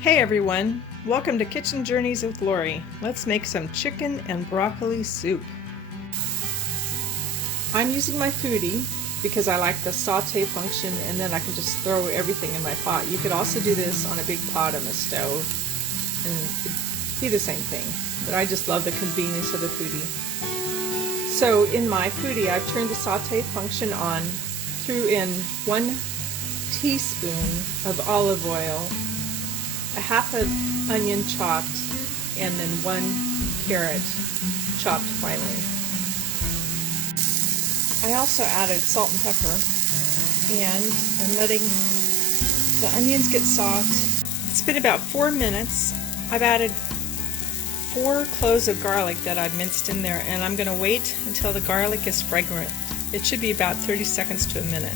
Hey everyone, welcome to Kitchen Journeys with Lori. Let's make some chicken and broccoli soup. I'm using my foodie because I like the saute function, and then I can just throw everything in my pot. You could also do this on a big pot on the stove and it'd be the same thing, but I just love the convenience of the foodie. So in my foodie, I've turned the saute function on, threw in 1 teaspoon of olive oil, a half an onion chopped, and then 1 carrot chopped finely. I also added salt and pepper, and I'm letting the onions get soft. It's been about 4 minutes. I've added 4 cloves of garlic that I've minced in there, and I'm going to wait until the garlic is fragrant. It should be about 30 seconds to a minute.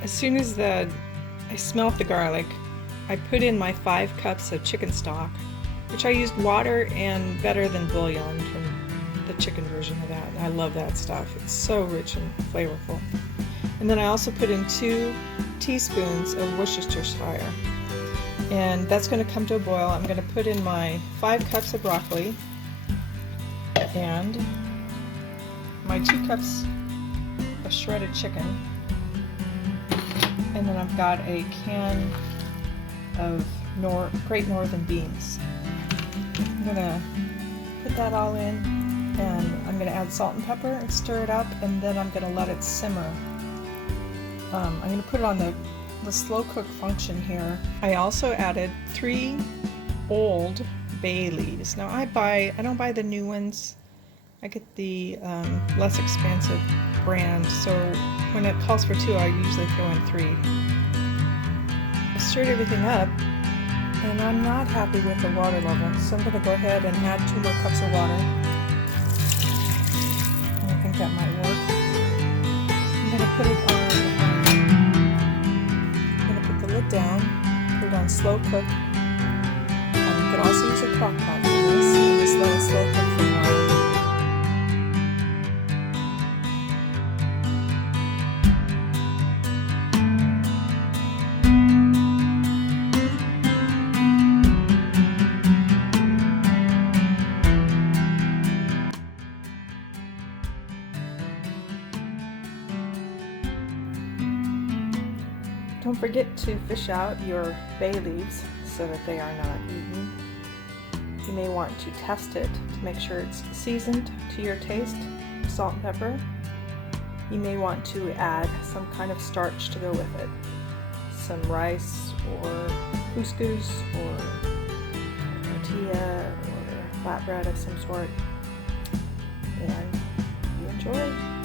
As soon as I smelt the garlic, I put in my 5 cups of chicken stock, which I used water and better than bouillon from the chicken version of that. I love that stuff. It's so rich and flavorful. And then I also put in 2 teaspoons of Worcestershire. And that's going to come to a boil. I'm going to put in my 5 cups of broccoli and my 2 cups of shredded chicken. And then I've got a can of Great Northern beans. I'm gonna put that all in, and I'm gonna add salt and pepper and stir it up, and then I'm gonna let it simmer. I'm gonna put it on the slow cook function here. I also added 3 old bay leaves. Now I don't buy the new ones. I get the less expensive brand, so when it calls for 2, I usually throw in 3. I stirred everything up, and I'm not happy with the water level, so I'm going to go ahead and add 2 more cups of water. And I think that might work. I'm going to put it on. I'm going to put the lid down, put it on slow cook. You could also use a crock pot for this, and just let it slow cook for a while. Don't forget to fish out your bay leaves so that they are not eaten. You may want to test it to make sure it's seasoned to your taste, salt and pepper. You may want to add some kind of starch to go with it, some rice or couscous or tortilla or flatbread of some sort, and you enjoy.